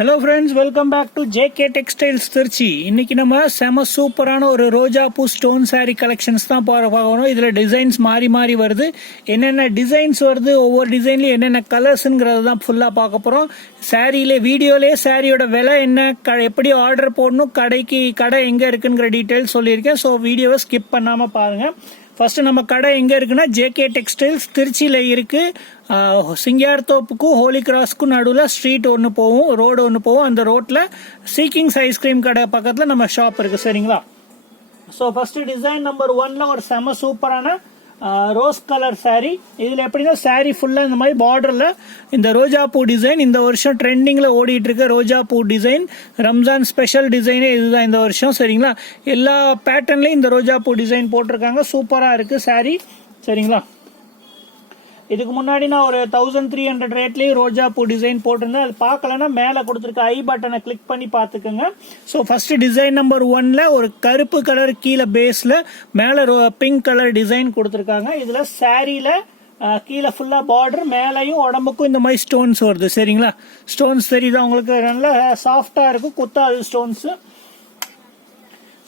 Hello friends, welcome back to JK textiles Trichy. இன்னைக்கு நம்ம செம சூப்பரான ஒரு ரோஜா பூ ஸ்டோன் சாரீ கலெக்ஷன்ஸ் தான் பார்க்கணும். இதில் டிசைன்ஸ் மாறி மாறி வருது. என்னென்ன டிசைன்ஸ் வருது, ஒவ்வொரு டிசைன்லையும் என்னென்ன கலர்ஸுங்கிறது தான் ஃபுல்லாக பார்க்க போகிறோம். சாரியிலே வீடியோலே சாரியோட விலை என்ன, எப்படி ஆர்டர் போடணும், கடை எங்கே இருக்குங்கிற டீட்டெயில்ஸ் சொல்லியிருக்கேன். ஸோ வீடியோவை ஸ்கிப் பண்ணாமல் பாருங்கள். ஃபர்ஸ்ட் நம்ம கடை எங்கே இருக்குன்னா ஜேகே டெக்ஸ்டைல்ஸ் திருச்சியில் இருக்குது. சிங்கார்தோப்புக்கும் ஹோலி கிராஸ்க்கும் நடுவில் ஸ்ட்ரீட் ஒன்று போகும், ரோடு ஒன்று போகும். அந்த ரோட்டில் சீக்கிங்ஸ் ஐஸ்கிரீம் கடை பக்கத்தில் நம்ம ஷாப் இருக்குது. சரிங்களா? ஸோ ஃபர்ஸ்ட் டிசைன் நம்பர் 1ல் ஒரு செம சூப்பரான ரோஸ் கலர் சாரீ. இதில் எப்படின்னா சாரீ ஃபுல்லாக இந்த மாதிரி பார்டரில் இந்த ரோஜா பூ டிசைன் இந்த வருஷம் ட்ரெண்டிங்கில் ஓடிட்டு இருக்க ரோஜா பூ டிசைன். ரம்ஜான் ஸ்பெஷல் டிசைனே இதுதான் இந்த வருஷம். சரிங்களா? எல்லா பேட்டர்ன்லையும் இந்த ரோஜா பூ டிசைன் போட்டிருக்காங்க. சூப்பராக இருக்குது சாரீ. சரிங்களா? இதுக்கு முன்னாடி நான் ஒரு 1300 ரேட்லேயும் ரோஜா பூ டிசைன் போட்டிருந்தேன். அது பார்க்கலன்னா மேலே கொடுத்துருக்க ஐ பட்டனை கிளிக் பண்ணி பார்த்துக்கோங்க. ஸோ ஃபர்ஸ்ட் டிசைன் நம்பர் 1ல் ஒரு கருப்பு கலர் கீழே பேஸில் மேலே பிங்க் கலர் டிசைன் கொடுத்துருக்காங்க. இதில் சாரியில் கீழே ஃபுல்லாக பார்டர், மேலேயும் உடம்புக்கும் இந்த மாதிரி ஸ்டோன்ஸ் வருது. சரிங்களா? ஸ்டோன்ஸ் தெரியுது உங்களுக்கு, நல்லா சாஃப்டாக இருக்கும், குத்தாது ஸ்டோன்ஸு.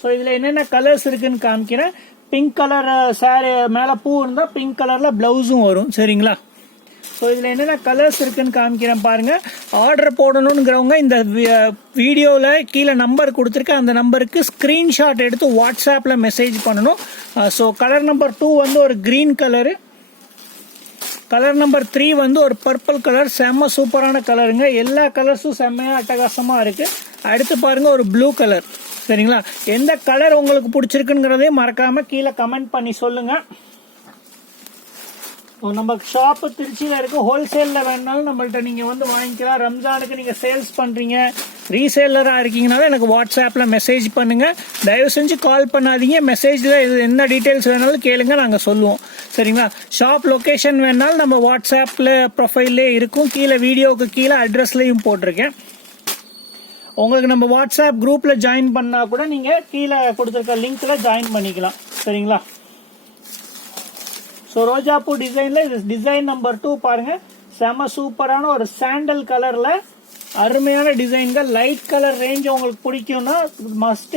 ஸோ இதில் என்னென்ன கலர்ஸ் இருக்குன்னு காமிக்கிறேன். பிங்க் கலர் சாரி மேலே பூ இருந்தால் பிங்க் கலரில் ப்ளவுஸும் வரும். சரிங்களா? ஸோ இதில் என்னென்ன கலர்ஸ் இருக்குன்னு காமிக்கிறேன் பாருங்கள். ஆர்டர் போடணுங்கிறவங்க இந்த வீடியோவில் கீழே நம்பர் கொடுத்துருக்கேன். அந்த நம்பருக்கு ஸ்க்ரீன்ஷாட் எடுத்து வாட்ஸ்அப்பில் மெசேஜ் பண்ணணும். ஸோ கலர் நம்பர் 2 வந்து ஒரு க்ரீன் கலரு, கலர் நம்பர் 3 வந்து ஒரு பர்பிள் கலர். செம்ம சூப்பரான கலருங்க. எல்லா கலர்ஸும் செம்மையாக அட்டகாசமாக இருக்குது. அடுத்து பாருங்கள் ஒரு ப்ளூ கலர். சரிங்களா? எந்த கலர் உங்களுக்கு பிடிச்சிருக்குங்கிறதே மறக்காம கீழே கமெண்ட் பண்ணி சொல்லுங்க. நம்ம ஷாப்பு திருச்சியில் இருக்கு. ஹோல்சேலில் வேணாலும் நம்மள்ட்ட நீங்கள் வந்து வாங்கிக்கலாம். ரம்ஜானுக்கு நீங்கள் சேல்ஸ் பண்ணுறீங்க, ரீசேலராக இருக்கீங்கனாலும் எனக்கு வாட்ஸ்அப்பில் மெசேஜ் பண்ணுங்கள். தயவு செஞ்சு கால் பண்ணாதீங்க. மெசேஜில் என்ன டீட்டெயில்ஸ் வேணாலும் கேளுங்க, நாங்கள் சொல்லுவோம். சரிங்களா? ஷாப் லொக்கேஷன் வேணாலும் நம்ம வாட்ஸ்அப்பில் ப்ரொஃபைல்லே இருக்கும். கீழே வீடியோவுக்கு கீழே அட்ரஸ்லையும் போட்டிருக்கேன். உங்களுக்கு நம்ம வாட்ஸ்அப் குரூப்பில் ஜாயின் பண்ணால் கூட நீங்கள் கீழே கொடுத்துருக்க லிங்க்கில் ஜாயின் பண்ணிக்கலாம். சரிங்களா? ஸோ ரோஜா பூ டிசைனில் இது டிசைன் நம்பர் 2 பாருங்கள். செம சூப்பரான ஒரு சாண்டல் கலரில் அருமையான டிசைன்கள். லைட் கலர் ரேஞ்ச் உங்களுக்கு பிடிக்கும்னா மஸ்ட்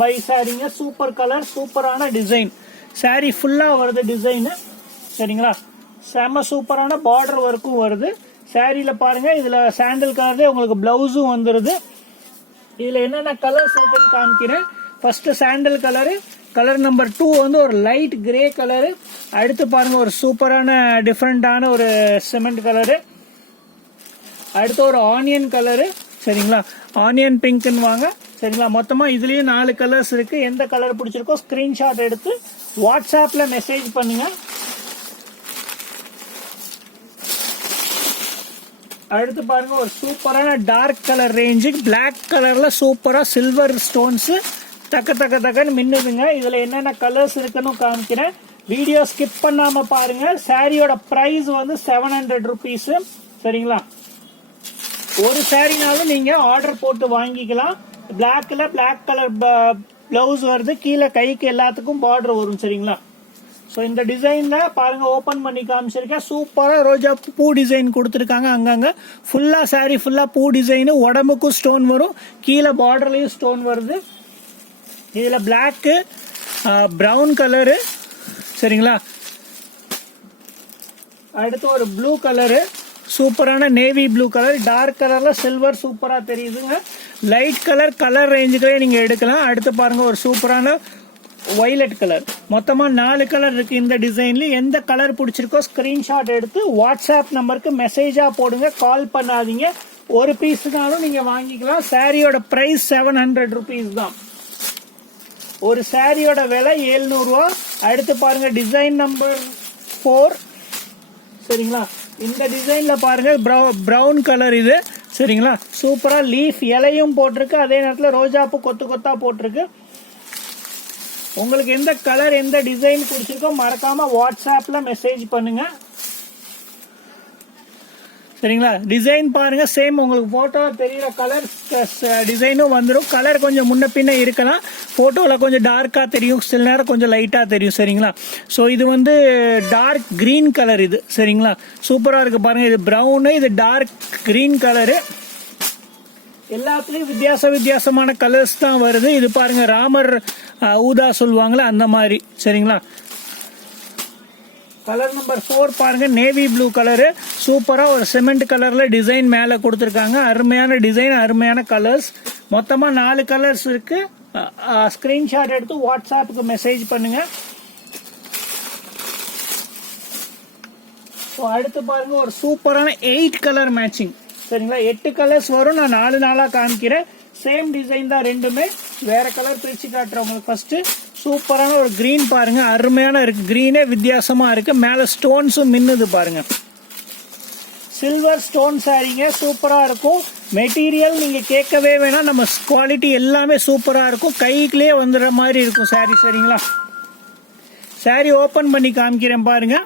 பை சாரீங்க. சூப்பர் கலர், சூப்பரான டிசைன். சாரீ ஃபுல்லாக வருது டிசைனு. சரிங்களா? செம சூப்பரான பார்டர் ஒர்க்கும் வருது. சாரியில் பாருங்கள், இதில் சாண்டல் கலர்லேயே உங்களுக்கு ப்ளவுஸும் வந்துடுது. இதில் என்னென்ன கலர்ஸ் இருக்குன்னு காமிக்கிறேன். First sandal colour, colour number 2 வந்து ஒரு லைட் கிரே கலரு. அடுத்து பாருங்க ஒரு சூப்பரான டிஃப்ரெண்டான ஒரு சிமெண்ட் கலரு. அடுத்து ஒரு ஆனியன் கலரு. சரிங்களா? ஆனியன் பிங்க்னு வாங்க. சரிங்களா? மொத்தமாக இதுலேயும் 4 கலர்ஸ் இருக்கு. எந்த கலர் பிடிச்சிருக்கோ ஸ்க்ரீன்ஷாட் எடுத்து வாட்ஸ்அப்பில் மெசேஜ் பண்ணுங்க. அடுத்து பாருங்க ஒரு சூப்பரான டார்க் கலர் ரேஞ்சு, பிளாக் கலர்ல சூப்பரா சில்வர் ஸ்டோன்ஸ் தக்க தக்க தக்கன்னு மின்னுதுங்க. இதுல என்னென்ன கலர்ஸ் இருக்குன்னு காமிக்கிறேன். வீடியோ ஸ்கிப் பண்ணாம பாருங்க. சாரியோட பிரைஸ் வந்து 700 rupees. சரிங்களா? ஒரு சாரினாலும் நீங்க ஆர்டர் போட்டு வாங்கிக்கலாம். பிளாக்ல பிளாக் கலர் பிளவுஸ் வருது, கீழே கைக்கு எல்லாத்துக்கும் பார்டர் வரும். சரிங்களா? ஸோ இந்த டிசைனில் பாருங்கள், ஓப்பன் பண்ணி காமிச்சிருக்கேன். சூப்பராக ரோஜா பூ டிசைன் கொடுத்துருக்காங்க. அங்கங்கே ஃபுல்லாக சாரீ ஃபுல்லாக பூ டிசைனு, உடம்புக்கும் ஸ்டோன் வரும், கீழே பார்டர்லேயும் ஸ்டோன் வருது. இதில் பிளாக்கு, ப்ரௌன் கலரு. சரிங்களா? அடுத்து ஒரு ப்ளூ கலரு, சூப்பரான நேவி ப்ளூ கலர். டார்க் கலரில் சில்வர் சூப்பராக தெரியுதுங்க. லைட் கலர் ரேஞ்சுக்கே நீங்கள் எடுக்கலாம். அடுத்து பாருங்கள் ஒரு சூப்பரான வயலட் கலர். மொத்தமாக 4 கலர் இருக்கு இந்த டிசைன்ல. எந்த கலர் பிடிச்சிருக்கோ ஸ்கிரீன்ஷாட் எடுத்து வாட்ஸ்அப் நம்பருக்கு மெசேஜா போடுங்க. கால் பண்ணாதீங்க. ஒரு பீஸ்னாலும் நீங்க வாங்கிக்கலாம். சாரியோட பிரைஸ் 700 rupees தான். ஒரு சாரியோட விலை 700 ரூபா. அடுத்து பாருங்க டிசைன் நம்பர் 4. சரிங்களா? இந்த டிசைன்ல பாருங்க ப்ரௌன் கலர் இது. சரிங்களா? சூப்பரா லீஃப் இலையும் போட்டிருக்கு, அதே நேரத்தில் ரோஜாப்பூ கொத்து கொத்தா போட்டிருக்கு. உங்களுக்கு எந்த கலர் எந்த டிசைன் பிடிச்சிருக்கோ மறக்காம வாட்ஸ்அப்ல மெசேஜ் பண்ணுங்க. சரிங்களா? டிசைன் பாருங்க, சேம் உங்களுக்கு போட்டோ தெரியுற கலர் டிசைனும் வந்துடும். கலர் கொஞ்சம் முன்ன பின்ன இருக்கலாம். போட்டோவில் கொஞ்சம் டார்க்காக தெரியும், சில நேரம் கொஞ்சம் லைட்டாக தெரியும். சரிங்களா? ஸோ இது வந்து டார்க் கிரீன் கலர் இது. சரிங்களா? சூப்பராக இருக்கு பாருங்க. இது ப்ரௌனு, இது டார்க் கிரீன் கலரு. எல்லாத்துலேயும் வித்தியாசமான கலர்ஸ் தான் வருது. இது பாருங்க ராமர் ஊதா சொல்லுவாங்களே அந்த மாதிரி. சரிங்களா, கலர் நம்பர் 4 பாருங்க, நேவி ப்ளூ கலரு. சூப்பராக ஒரு சிமெண்ட் கலரில் டிசைன் மேலே கொடுத்துருக்காங்க. அருமையான டிசைன், அருமையான கலர்ஸ். மொத்தமாக 4 கலர்ஸ் இருக்கு. ஸ்க்ரீன்ஷாட் எடுத்து வாட்ஸ்அப்புக்கு மெசேஜ் பண்ணுங்க. அடுத்து பாருங்க ஒரு சூப்பரான 8 கலர் மேட்சிங். சரிங்களா, 8 கலர்ஸ் வரும். நான் 4 நாளாக காமிக்கிறேன். சேம் டிசைன் தான் ரெண்டுமே. வேற கலர் பிரிச்சு காட்டுறேன் உங்களுக்கு. ஃபர்ஸ்ட் சூப்பரான ஒரு கிரீன் பாருங்க, அருமையான இருக்கு. கிரீனே வித்தியாசமா இருக்கு. மேல ஸ்டோன்ஸும் மின்னுது பாருங்க. சில்வர் ஸ்டோன் சாரீங்க, சூப்பரா இருக்கும். மெட்டீரியல் நீங்க கேட்கவே வேணாம், நம்ம குவாலிட்டி எல்லாமே சூப்பரா இருக்கும். கைக்குள்ளே வந்துடுற மாதிரி இருக்கும் சாரி. சரிங்களா, சாரி ஓபன் பண்ணி காமிக்கிறேன் பாருங்க.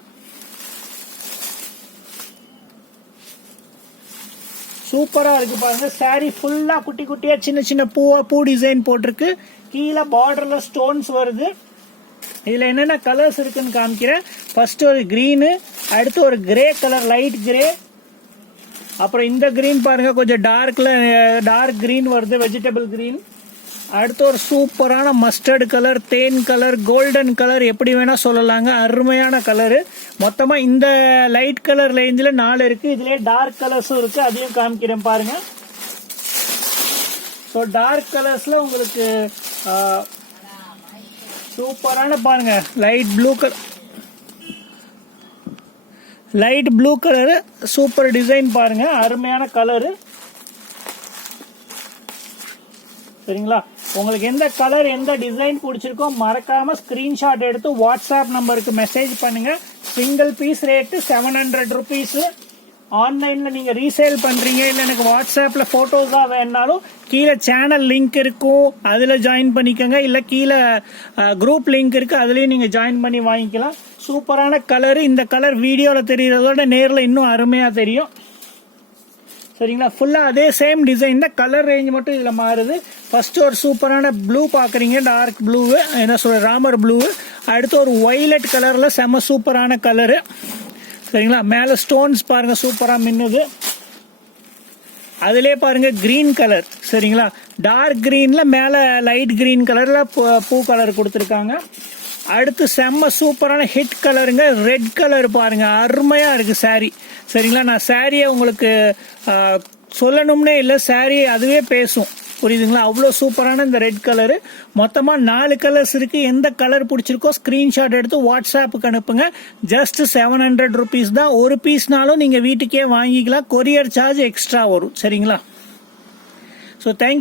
சூப்பரா இருக்கு பாருங்க. சாரி ஃபுல்லா குட்டி குட்டியா சின்ன பூ டிசைன் போட்டிருக்கு. கீழே பார்டர்ல ஸ்டோன்ஸ் வருது. இதுல என்னென்ன கலர்ஸ் இருக்குன்னு காமிக்கிறேன். ஃபர்ஸ்ட் ஒரு கிரீனு, அடுத்து ஒரு கிரே கலர், லைட் கிரே. அப்புறம் இந்த கிரீன் பாருங்க, கொஞ்சம் டார்க் கிரீன் வருது, வெஜிடபிள் கிரீன். அடுத்து ஒரு சூப்பரான மஸ்டர்டு கலர், தேன் கலர், கோல்டன் கலர், எப்படி வேணா சொல்லலாங்க. அருமையான கலரு. மொத்தமா இந்த லைட் கலர் ரேஞ்சில் 4 இருக்கு. இதுலயே டார்க் கலர்ஸும் இருக்கு, அதையும் காமிக்கிறேன் பாருங்க. ஸோ டார்க் கலர்ஸ்ல உங்களுக்கு சூப்பரான பாருங்க, light blue colour, super design பாருங்க, அருமையான கலரு. சரிங்களா, உங்களுக்கு எந்த கலர் எந்த டிசைன் பிடிச்சிருக்கோ மறக்காம ஸ்கிரீன்ஷாட் எடுத்து வாட்ஸ்அப் நம்பருக்கு மெசேஜ் பண்ணுங்க. Single piece rate 700 rupees. ஆன்லைன்ல நீங்க ரீசேல் பண்றீங்க, இல்ல எனக்கு வாட்ஸ்அப்ல போட்டோஸா வேணாலும் கீழே சேனல் லிங்க் இருக்கும், அதுல ஜாயின் பண்ணிக்கோங்க. இல்ல கீழே குரூப் லிங்க் இருக்கு, அதுலயும் நீங்க ஜாயின் பண்ணி வாங்கிக்கலாம். சூப்பரான கலர். இந்த கலர் வீடியோல தெரியறதோட நேர்ல இன்னும் அருமையா தெரியும். சரிங்களா, ஃபுல்லா அதே சேம் டிசைன் தான், கலர் ரேஞ்ச் மட்டும் இதுல மாறுது. ஃபர்ஸ்ட் ஒரு சூப்பரான ப்ளூ பாக்குறீங்க, டார்க் ப்ளூ, என்ன சொல்ற ராமர் ப்ளூ. அடுத்து ஒரு வயலட் கலர்ல செம சூப்பரான கலரு. சரிங்களா, மேல ஸ்டோன்ஸ் பாருங்க சூப்பரா மின்னுது. அதுலயே பாருங்க கிரீன் கலர். சரிங்களா, டார்க் கிரீன்ல மேல லைட் கிரீன் கலர்ல பூ கலர் கொடுத்துருக்காங்க. அடுத்து செம்ம சூப்பரான ஹிட் கலருங்க, ரெட் கலர் பாருங்க, அருமையா இருக்கு சாரி. சரிங்களா, நான் சாரியை உங்களுக்கு சொல்லணும்னே இல்லை, சாரி அதுவே பேசும், புரியுதுங்களா. அவ்வளோ சூப்பரான இந்த ரெட் கலரு. மொத்தமாக 4 கலர்ஸ் இருக்கு. எந்த கலர் பிடிச்சிருக்கோ ஸ்கிரீன்ஷாட் எடுத்து வாட்ஸ்அப்புக்கு அனுப்புங்க. ஜஸ்ட் 700 ருபீஸ் தான். ஒரு பீஸ்னாலும் நீங்கள் வீட்டுக்கே வாங்கிக்கலாம். கொரியர் சார்ஜ் எக்ஸ்ட்ரா வரும். சரிங்களா, ஸோ தேங்க்யூ.